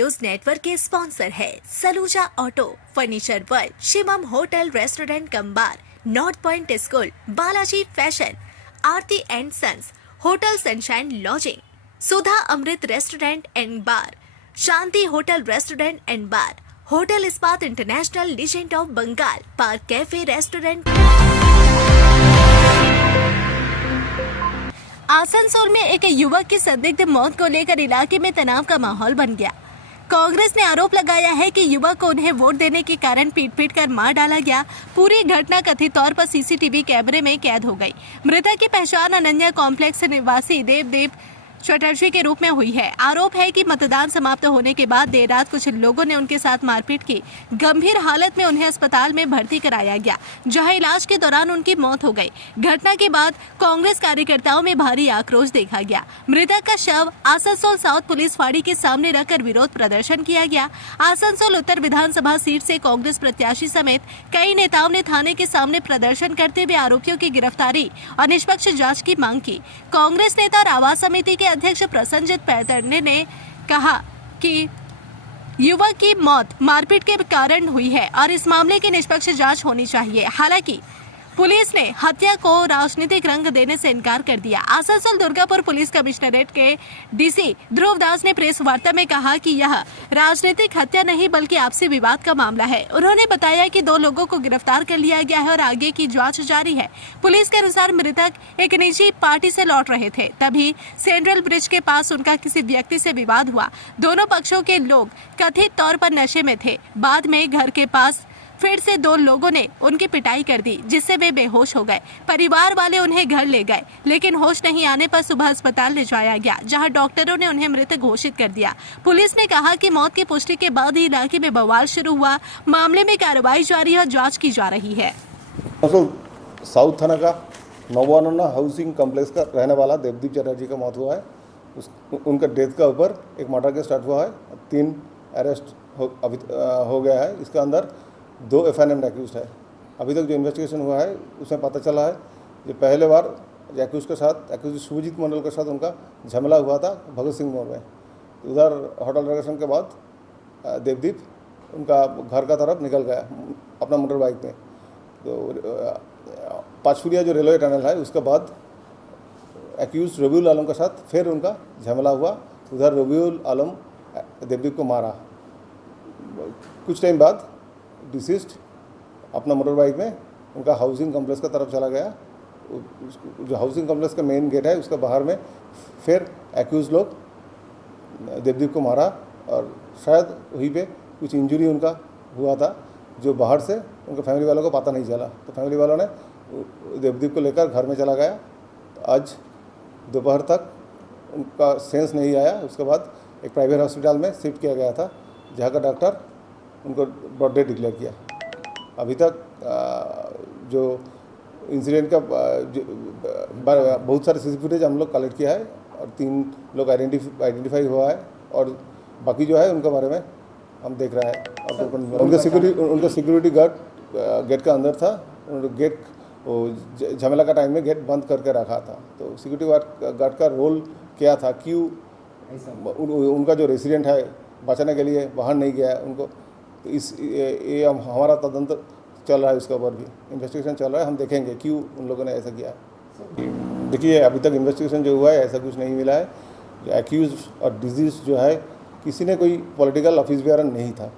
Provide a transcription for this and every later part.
News network के sponsor है Saluja auto, furniture world, Shivam hotel restaurant cum bar, north point school, Balaji fashion, Aarti and sons, hotel sunshine lodging, Sudha Amrit restaurant and bar, Shanti hotel restaurant and bar, hotel Ispat international legend of Bengal, park cafe restaurant. Asansol में एक युवक की संदिग्ध मौत को लेकर इलाके में तनाव का माहौल बन गया। कांग्रेस ने आरोप लगाया है कि युवक को उन्हें वोट देने के कारण पीट कर मार डाला गया। पूरी घटना कथित तौर पर सीसीटीवी कैमरे में कैद हो गई। मृतक की पहचान अनन्या कॉम्प्लेक्स निवासी देव चटर्जी के रूप में हुई है। आरोप है कि मतदान समाप्त होने के बाद देर रात कुछ लोगों ने उनके साथ मारपीट की। गंभीर हालत में उन्हें अस्पताल में भर्ती कराया गया, जहां इलाज के दौरान उनकी मौत हो गई। घटना के बाद कांग्रेस कार्यकर्ताओं में भारी आक्रोश देखा गया। मृतक का शव आसनसोल साउथ पुलिस फाड़ी के सामने रखकर विरोध प्रदर्शन किया गया। आसनसोल उत्तर विधानसभा सीट से कांग्रेस प्रत्याशी समेत कई नेताओं ने थाने के सामने प्रदर्शन करते हुए आरोपियों की गिरफ्तारी और निष्पक्ष जाँच की मांग की। कांग्रेस नेता और आवास समिति के अध्यक्ष प्रसन्नजीत पैतरने ने कहा कि युवक की मौत मारपीट के कारण हुई है और इस मामले की निष्पक्ष जांच होनी चाहिए। हालांकि पुलिस ने हत्या को राजनीतिक रंग देने से इनकार कर दिया। आसनसोल दुर्गापुर पुलिस कमिश्नरेट के डीसी ध्रुव दास ने प्रेस वार्ता में कहा कि यह राजनीतिक हत्या नहीं बल्कि आपसी विवाद का मामला है। उन्होंने बताया कि 2 लोगों को गिरफ्तार कर लिया गया है और आगे की जांच जारी है। पुलिस के अनुसार मृतक एक निजी पार्टी से लौट रहे थे, तभी सेंट्रल ब्रिज के पास उनका किसी व्यक्ति से विवाद हुआ। दोनों पक्षों के लोग कथित तौर पर नशे में थे। बाद में घर के पास फिर से 2 लोगों ने उनकी पिटाई कर दी, जिससे वे बेहोश हो गए। परिवार वाले उन्हें घर ले गए, लेकिन होश नहीं आने पर सुबह अस्पताल ले जाया गया, जहां डॉक्टरों ने उन्हें मृत घोषित कर दिया। पुलिस ने कहा कि मौत की पुष्टि के बाद ही इलाके में बवाल शुरू हुआ। मामले में कार्रवाई जारी है और जाँच की जा रही है। साउथ थाना का नवाना हाउसिंग कॉम्प्लेक्स का रहने वाला देवदीप चटर्जी का मौत हुआ है। उनका डेथ का ऊपर एक मर्डर केस स्टार्ट हुआ है। 3 अरेस्ट हो गया है। इसके अंदर 2 एफआईआर एक्यूज है। अभी तक जो इन्वेस्टिगेशन हुआ है उसमें पता चला है कि पहले बार एक्यूज के साथ शुभजीत मंडल के साथ उनका झमेला हुआ था भगत सिंह मोड़ में। उधर होटल रेगेशन के बाद देवदीप उनका घर का तरफ निकल गया अपना मोटर बाइक में। तो पाँचपुरिया जो रेलवे टनल है उसके बाद एक्यूज रबीउल आलम के साथ फिर उनका झमेला हुआ। उधर रबीउल आलम देवदीप को मारा। कुछ टाइम बाद डिसीज्ड अपना मोटर बाइक में उनका हाउसिंग कॉम्प्लेक्स का तरफ चला गया। जो हाउसिंग कॉम्प्लेक्स का मेन गेट है उसके बाहर में फिर एक्यूज लोग देवदीप को मारा और शायद वहीं पे कुछ इंजरी उनका हुआ था, जो बाहर से उनके फैमिली वालों को पता नहीं चला। तो फैमिली वालों ने देवदीप को लेकर घर में चला गया। तो आज दोपहर तक उनका सेंस नहीं आया। उसके बाद एक प्राइवेट हॉस्पिटल में शिफ्ट किया गया था, जहाँ का डॉक्टर उनको ब्रॉड डेथ डिक्लेयर किया। अभी तक जो इंसिडेंट का बहुत सारे सीसी फुटेज हम लोग कलेक्ट किया है और 3 लोग आइडेंटिफाई हुआ है और बाकी जो है उनके बारे में हम देख रहे हैं। और उनका सिक्योरिटी गार्ड गेट का अंदर था। उन्होंने गेट झमेला का टाइम में गेट बंद करके रखा था। तो सिक्योरिटी गार्ड का रोल क्या था, क्यों उनका जो रेसिडेंट है बचाने के लिए बाहर नहीं गया उनको, तो ये हमारा तदंतर चल रहा है। उसके ऊपर भी इन्वेस्टिगेशन चल रहा है। हम देखेंगे क्यों उन लोगों ने ऐसा किया। देखिए अभी तक इन्वेस्टिगेशन जो हुआ है ऐसा कुछ नहीं मिला है। जो एक्यूज और डिजीज जो है किसी ने कोई पॉलिटिकल ऑफिस बेयर नहीं था।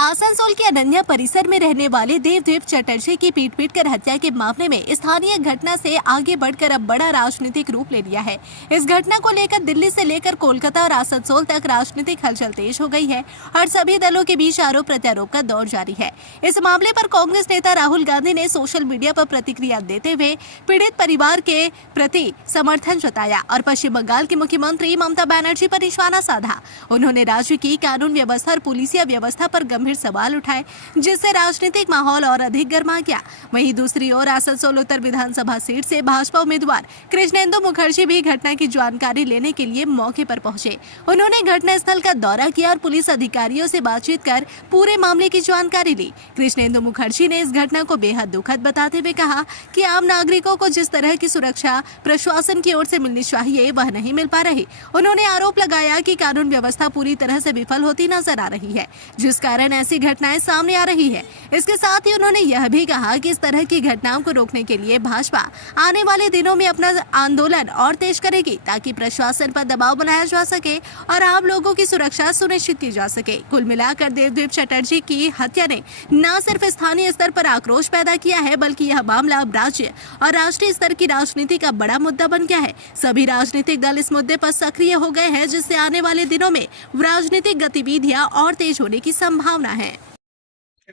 आसनसोल के अनन्या परिसर में रहने वाले देवदीप चटर्जी की पीट कर हत्या के मामले में स्थानीय घटना से आगे बढ़कर अब बड़ा राजनीतिक रूप ले लिया है। इस घटना को लेकर दिल्ली से लेकर कोलकाता और आसनसोल तक राजनीतिक हलचल तेज हो गई है और सभी दलों के बीच आरोप प्रत्यारोप का दौर जारी है। इस मामले पर कांग्रेस नेता राहुल गांधी ने सोशल मीडिया पर प्रतिक्रिया देते हुए पीड़ित परिवार के प्रति समर्थन जताया और पश्चिम बंगाल की मुख्यमंत्री ममता बनर्जी पर निशाना साधा। उन्होंने राज्य की कानून व्यवस्था और पुलिसिया व्यवस्था पर गंभीर सवाल उठाए, जिससे राजनीतिक माहौल और अधिक गर्मा गया। वहीं दूसरी ओर आसनसोल उत्तर विधानसभा सीट से भाजपा उम्मीदवार कृष्णेंदु मुखर्जी भी घटना की जानकारी लेने के लिए मौके पर पहुंचे। उन्होंने घटनास्थल का दौरा किया और पुलिस अधिकारियों से बातचीत कर पूरे मामले की जानकारी ली। कृष्णेंदु मुखर्जी ने इस घटना को बेहद दुखद बताते हुए कहा कि आम नागरिकों को जिस तरह की सुरक्षा प्रशासन की ओर से मिलनी चाहिए वह नहीं मिल पा रही। उन्होंने आरोप लगाया कि कानून व्यवस्था पूरी तरह से विफल होती नजर आ रही है, जिस कारण ऐसी घटनाएं सामने आ रही है। इसके साथ ही उन्होंने यह भी कहा कि इस तरह की घटनाओं को रोकने के लिए भाजपा आने वाले दिनों में अपना आंदोलन और तेज करेगी, ताकि प्रशासन पर दबाव बनाया जा सके और आम लोगों की सुरक्षा सुनिश्चित की जा सके। कुल मिलाकर देवदीप चटर्जी की हत्या ने न सिर्फ स्थानीय स्तर पर आक्रोश पैदा किया है, बल्कि यह मामला अब राज्य और राष्ट्रीय स्तर की राजनीति का बड़ा मुद्दा बन गया है। सभी राजनीतिक दल इस मुद्दे पर सक्रिय हो गए हैं, जिससे आने वाले दिनों में राजनीतिक गतिविधियां और तेज होने की संभावना है।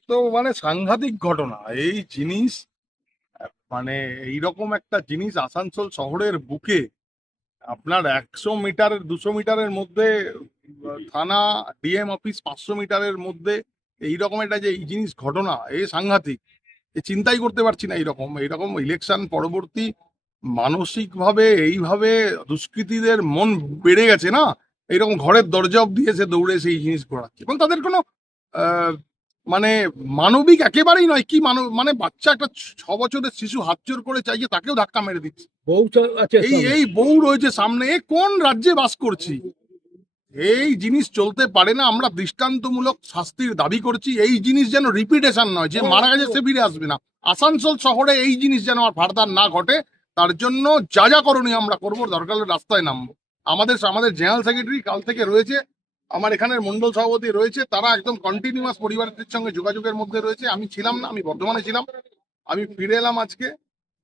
তো মানে সাংঘাতিক ঘটনা এই জিনিস মানে এইরকম একটা জিনিস আসানসোল শহরের বুকে আপনার 100 মিটারের 200 মিটারের মধ্যে থানা ডিএম অফিস 500 মিটারের মধ্যে এইরকম একটা যে এই জিনিস ঘটনা এই সাংঘাতিক এ চিন্তাই করতে পারছি না। এইরকম ইলেকশন পরবর্তী মানসিকভাবে এইভাবে দুষ্কৃতীদের মন বেড়ে গেছে না, এইরকম ঘরের দরজা অব্দি এসে দৌড়ে এসে এই জিনিস করাচ্ছে এবং তাদের কোনো মানে মানবিক একেবারেই নয়। কি মানে বাচ্চা একটা 6 বছরের শিশু হাত জোর করে চাইছে, তাকেও ধাক্কা মেরে দিচ্ছে। এই বউ রয়েছে সামনে, এ কোন রাজ্যে বাস করছি? এই জিনিস চলতে পারে না। আমরা দৃষ্টান্তমূলক শাস্তির দাবি করছি। এই জিনিস যেন রিপিটেশন নয়, যে মারা গেছে সে ফিরে আসবে না। আসানসোল শহরে এই জিনিস যেন আর ফার্দার না ঘটে, তার জন্য যা করণীয় আমরা করবো, দরকার হলে রাস্তায় নামবো। আমাদের জেনারেল সেক্রেটারি কাল থেকে রয়েছে, আমার এখানের মন্ডল সভাপতি রয়েছে, তারা একদম কন্টিনিউয়াস পরিবারের সঙ্গে যোগাযোগের মধ্যে রয়েছে। আমি ছিলাম না, আমি বর্ধমানে ছিলাম, আমি ফিরে এলাম আজকে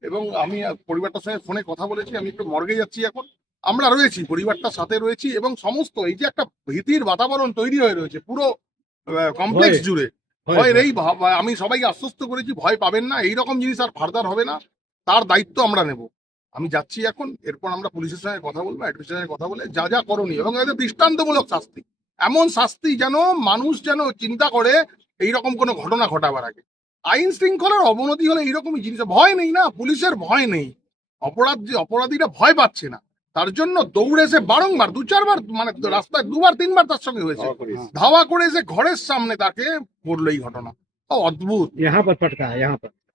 এবং আমি পরিবারটার সঙ্গে ফোনে কথা বলেছি। আমি একটু মর্গে যাচ্ছি এখন। আমরা রয়েছি, পরিবারটার সাথে রয়েছি এবং সমস্ত এই যে একটা ভীতির বাতাবরণ তৈরি হয়ে রয়েছে পুরো কমপ্লেক্স জুড়ে, ভয়ের এই আমি সবাইকে আশ্বস্ত করেছি ভয় পাবেন না, এইরকম জিনিস আর ফার্দার হবে না, তার দায়িত্ব আমরা নেব। আমি যাচ্ছি এখন, এরপর আমরা পুলিশের সঙ্গে কথা বলবো, অ্যাডমিনিস্ট্রেশনের সঙ্গে কথা বলে যা করণীয় এবং এদের দৃষ্টান্তমূলক শাস্তি, এমন শাস্তি যেন মানুষ যেন চিন্তা করে এইরকম কোনো ঘটনা ঘটাবার আগে। আইন শৃঙ্খলার অবনতি হলে এইরকমই জিনিস, ভয় নেই না, পুলিশের ভয় নেই, অপরাধীরা ভয় পাচ্ছে না, তার জন্য দৌড়ে এসে বারংবার 2-4 বার মানে রাস্তায় 2-3 বার তার সঙ্গে হয়েছে, ধাওয়া করে এসে ঘরের সামনে তাকে করলো এই ঘটনা। অদ্ভুত।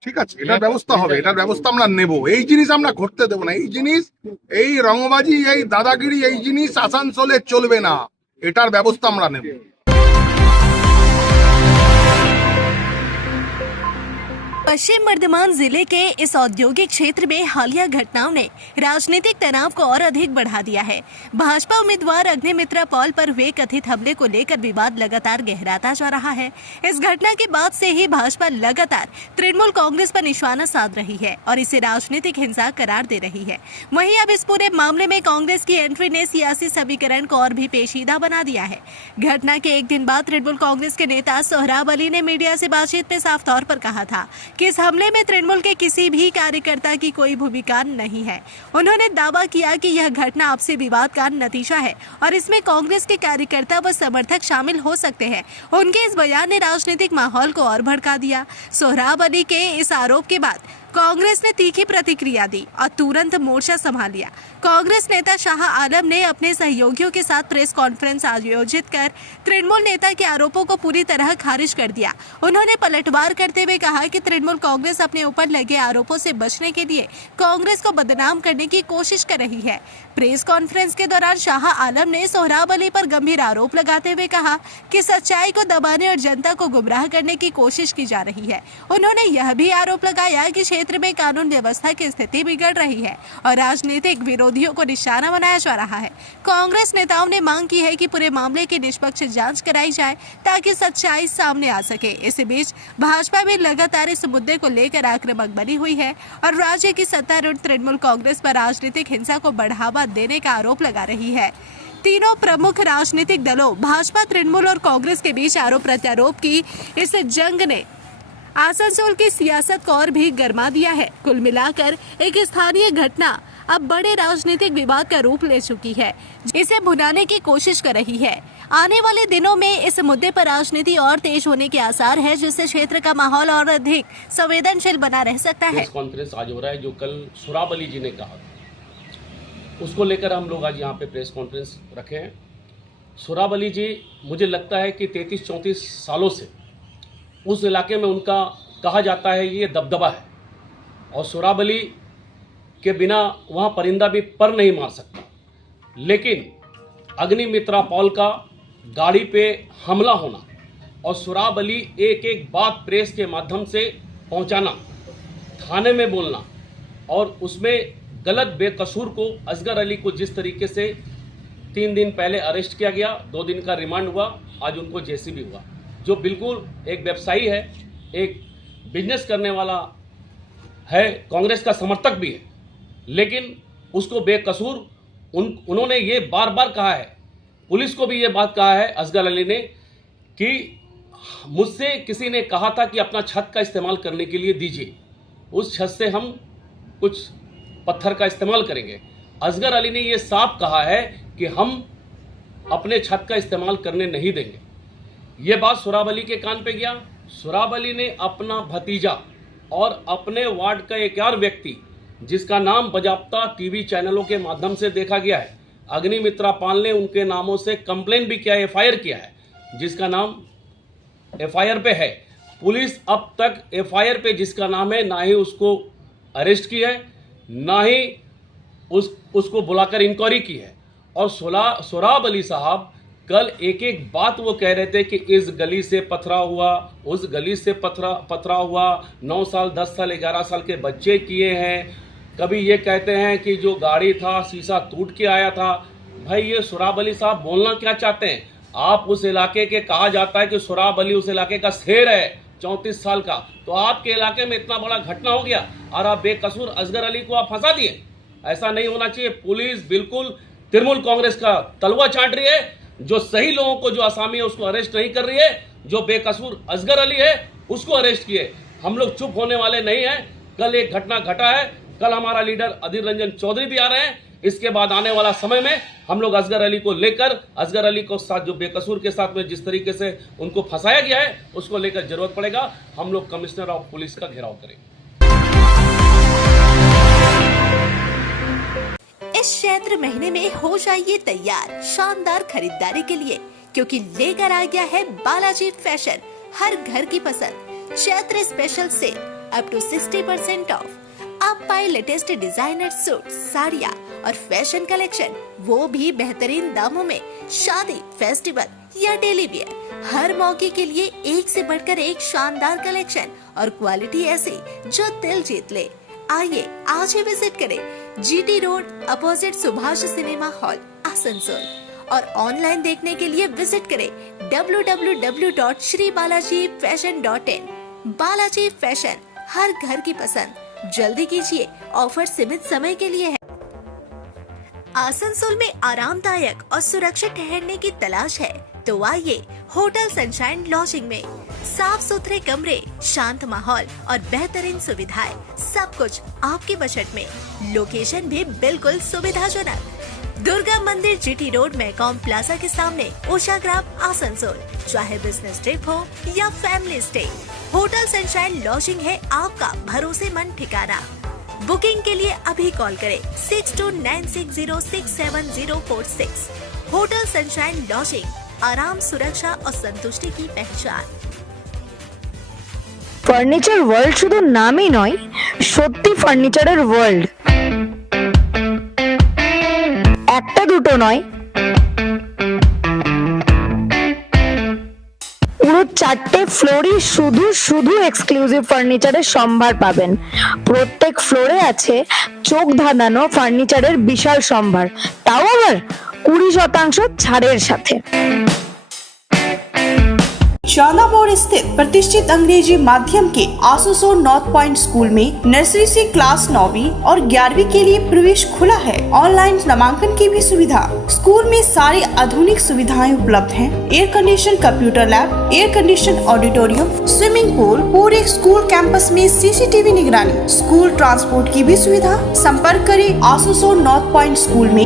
ঠিক আছে, এটার ব্যবস্থা হবে, এটার ব্যবস্থা আমরা নেব। এই জিনিস আমরা ঘটতে দেবো না। এই জিনিস, এই রংবাজি, এই দাদাগিরি, এই জিনিস আসানসোলে চলবে না, এটার ব্যবস্থা আমরা নেব। पश्चिम बर्धमान जिले के इस औद्योगिक क्षेत्र में हालिया घटनाओं ने राजनीतिक तनाव को और अधिक बढ़ा दिया है। भाजपा उम्मीदवार अग्निमित्रा पॉल पर हुए कथित हमले को लेकर विवाद लगातार गहराता जा रहा है। इस घटना के बाद से ही भाजपा लगातार तृणमूल कांग्रेस पर निशाना साध रही है और इसे राजनीतिक हिंसा करार दे रही है। वहीं अब इस पूरे मामले में कांग्रेस की एंट्री ने सियासी समीकरण को और भी पेचीदा बना दिया है। घटना के एक दिन बाद तृणमूल कांग्रेस के नेता सोहराब अली ने मीडिया से बातचीत में साफ तौर पर कहा था कि इस हमले में तृणमूल के किसी भी कार्यकर्ता की कोई भूमिका नहीं है। उन्होंने दावा किया कि यह घटना आपसी विवाद का नतीजा है और इसमें कांग्रेस के कार्यकर्ता व समर्थक शामिल हो सकते हैं। उनके इस बयान ने राजनीतिक माहौल को और भड़का दिया। सोहराब अली के इस आरोप के बाद कांग्रेस ने तीखी प्रतिक्रिया दी और तुरंत मोर्चा संभाल लिया। कांग्रेस नेता शाह आलम ने अपने सहयोगियों के साथ प्रेस कॉन्फ्रेंस आयोजित कर तृणमूल नेता के आरोपों को पूरी तरह खारिज कर दिया। उन्होंने पलटवार करते हुए कहा कि तृणमूल कांग्रेस अपने ऊपर लगे आरोपों से बचने के लिए कांग्रेस को बदनाम करने की कोशिश कर रही है। प्रेस कॉन्फ्रेंस के दौरान शाह आलम ने सोहराब अली पर गंभीर आरोप लगाते हुए कहा कि सच्चाई को दबाने और जनता को गुमराह करने की कोशिश की जा रही है। उन्होंने यह भी आरोप लगाया कि क्षेत्र में कानून व्यवस्था की स्थिति बिगड़ रही है और राजनीतिक विरोधियों को निशाना बनाया जा रहा है। कांग्रेस नेताओं ने मांग की है कि पूरे मामले की निष्पक्ष जांच कराई जाए ताकि सच्चाई सामने आ सके। इसी बीच भाजपा भी लगातार इस मुद्दे को लेकर आक्रामक बनी हुई है और राज्य की सत्तारूढ़ तृणमूल कांग्रेस पर राजनीतिक हिंसा को बढ़ावा देने का आरोप लगा रही है। तीनों प्रमुख राजनीतिक दलों भाजपा, तृणमूल और कांग्रेस के बीच आरोप प्रत्यारोप की इस जंग ने आसनसोल की सियासत को और भी गरमा दिया है। कुल मिलाकर एक स्थानीय घटना अब बड़े राजनीतिक विवाद का रूप ले चुकी है, इसे भुनाने की कोशिश कर रही है। आने वाले दिनों में इस मुद्दे पर राजनीति और तेज होने के आसार है, जिससे क्षेत्र का माहौल और अधिक संवेदनशील बना रह सकता है। प्रेस कॉन्फ्रेंस आज हो रहा है जो कल सोराब अली जी ने कहा, उसको लेकर हम लोग आज यहाँ पे प्रेस कॉन्फ्रेंस रखे हैं। सोराब अली जी, मुझे लगता है कि 33-34 सालों से उस इलाके में उनका कहा जाता है ये दबदबा है, और सोराब अली के बिना वहाँ परिंदा भी पर नहीं मार सकता। लेकिन अग्निमित्रा पॉल का गाड़ी पे हमला होना और सोराब अली एक एक बात प्रेस के माध्यम से पहुंचाना, थाने में बोलना, और उसमें गलत बेकसूर को असगर अली को जिस तरीके से 3 दिन पहले अरेस्ट किया गया, 2 दिन का रिमांड हुआ, आज उनको जेसीबी हुआ, जो बिल्कुल एक व्यवसायी है, एक बिजनेस करने वाला है, कांग्रेस का समर्थक भी है, लेकिन उसको बेकसूर उन्होंने ये बार बार कहा है, पुलिस को भी ये बात कहा है असगर अली ने, कि मुझसे किसी ने कहा था कि अपना छत का इस्तेमाल करने के लिए दीजिए, उस छत से हम कुछ पत्थर का इस्तेमाल करेंगे। असगर अली ने ये साफ कहा है कि हम अपने छत का इस्तेमाल करने नहीं देंगे। ये बात सोराब अली के कान पे गया। सोराब अली ने अपना भतीजा और अपने वार्ड का एक और व्यक्ति, जिसका नाम बजाप्ता टीवी चैनलों के माध्यम से देखा गया है, अग्निमित्रा पाल ने उनके नामों से कंप्लेन भी किया, एफआईआर किया है, जिसका नाम एफआईआर पे है। पुलिस अब तक एफआईआर पे जिसका नाम है, ना ही उसको अरेस्ट की है, ना ही उसको बुलाकर इंक्वायरी की है। और सोराब अली साहब कल एक एक बात वो कह रहे थे कि इस गली से पथरा हुआ, उस गली से पथरा हुआ, 9 साल 10 साल 11 साल के बच्चे किए हैं। कभी ये कहते हैं कि जो गाड़ी था शीशा टूट के आया था। भाई, ये सोराब अली साहब बोलना क्या चाहते हैं? आप उस इलाके के, कहा जाता है कि सोराब अली उस इलाके का शेर है 34 साल का, तो आपके इलाके में इतना बड़ा घटना हो गया और आप बेकसूर असगर अली को आप फंसा दिए। ऐसा नहीं होना चाहिए। पुलिस बिल्कुल तृणमूल कांग्रेस का तलवा चाट रही है। जो सही लोगों को, जो आसामी है, उसको अरेस्ट नहीं कर रही है। जो बेकसूर असगर अली है उसको अरेस्ट किए। हम लोग चुप होने वाले नहीं हैं। कल एक घटना घटा है, कल हमारा लीडर अधीर रंजन चौधरी भी आ रहे हैं। इसके बाद आने वाला समय में हम लोग असगर अली को लेकर, असगर अली को साथ जो बेकसूर के साथ में जिस तरीके से उनको फंसाया गया है, उसको लेकर जरूरत पड़ेगा हम लोग कमिश्नर ऑफ पुलिस का घेराव करेंगे। इस क्षेत्र महीने में हो जाइए तैयार शानदार खरीदारी के लिए, क्योंकि लेकर आ गया है बालाजी फैशन, हर घर की पसंद। क्षेत्र special sale up to 60% off. आप पाए लेटेस्ट डिजाइनर सूट, साड़ियाँ और फैशन कलेक्शन, वो भी बेहतरीन दामों में। शादी, फेस्टिवल या डेली वियर, हर मौके के लिए एक से बढ़कर एक शानदार कलेक्शन और क्वालिटी ऐसी जो दिल जीत ले। आइए आज ही विजिट करें GT road opposite Subhash cinema hall, Asansol, और ऑनलाइन देखने के लिए विजिट करें www.shribalaji.fashion.in। बालाजी फैशन, हर घर की पसंद। जल्दी कीजिए, ऑफर सीमित समय के लिए है। आसनसोल में आरामदायक और सुरक्षित ठहरने की तलाश है तो आइए होटल सनशाइन लॉजिंग में। साफ सुथरे कमरे, शांत माहौल और बेहतरीन सुविधाएं, सब कुछ आपके बजट में। लोकेशन भी बिल्कुल सुविधाजनक। दुर्गा मंदिर, जीटी रोड, मैकॉम प्लाजा के सामने, उषाग्राम, आसनसोल। चाहे बिजनेस ट्रिप हो या family stay, hotel sunshine lodging है आपका भरोसेमंद ठिकाना। बुकिंग के लिए अभी कॉल करें 6296067046। होटल सनशाइन लॉजिंग, आराम, सुरक्षा और संतुष्टि की पहचान। ফার্নিচার ওয়ার্ল্ড শুধু নামই নয়, সত্যি ফার্নিচারের ওয়ার্ল্ড। একটা দুটো নয়, পুরো 4টে ফ্লোরই শুধু শুধু এক্সক্লুসিভ ফার্নিচারের সম্ভার পাবেন। প্রত্যেক ফ্লোরে আছে চোখ ধাঁধানো ফার্নিচারের বিশাল সম্ভার, তাও আবার 20% ছাড়ের সাথে। शाला मोड़ स्थित प्रतिष्ठित अंग्रेजी माध्यम के आसनसोल नॉर्थ पॉइंट स्कूल में नर्सरी से क्लास 9वीं और 11वीं के लिए प्रवेश खुला है। ऑनलाइन नामांकन की भी सुविधा। स्कूल में सारी आधुनिक सुविधाएं उपलब्ध हैं। Air condition computer lab, air condition auditorium, swimming pool, पूरे स्कूल कैंपस में सीसीटीवी निगरानी, स्कूल ट्रांसपोर्ट की भी सुविधा। संपर्क करें आसनसोल नॉर्थ पॉइंट स्कूल में।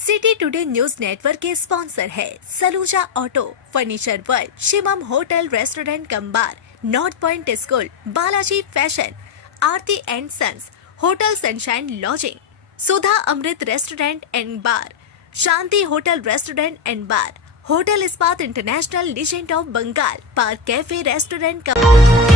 सिटी टुडे न्यूज नेटवर्क के स्पॉन्सर है Saluja auto, furniture world, Shivam hotel restaurant cum bar, north point school, Balaji fashion, Aarti and sons, hotel sunshine lodging, Sudha Amrit restaurant and bar, Shanti hotel restaurant and bar, hotel Ispat international, legend of Bengal, park cafe restaurant का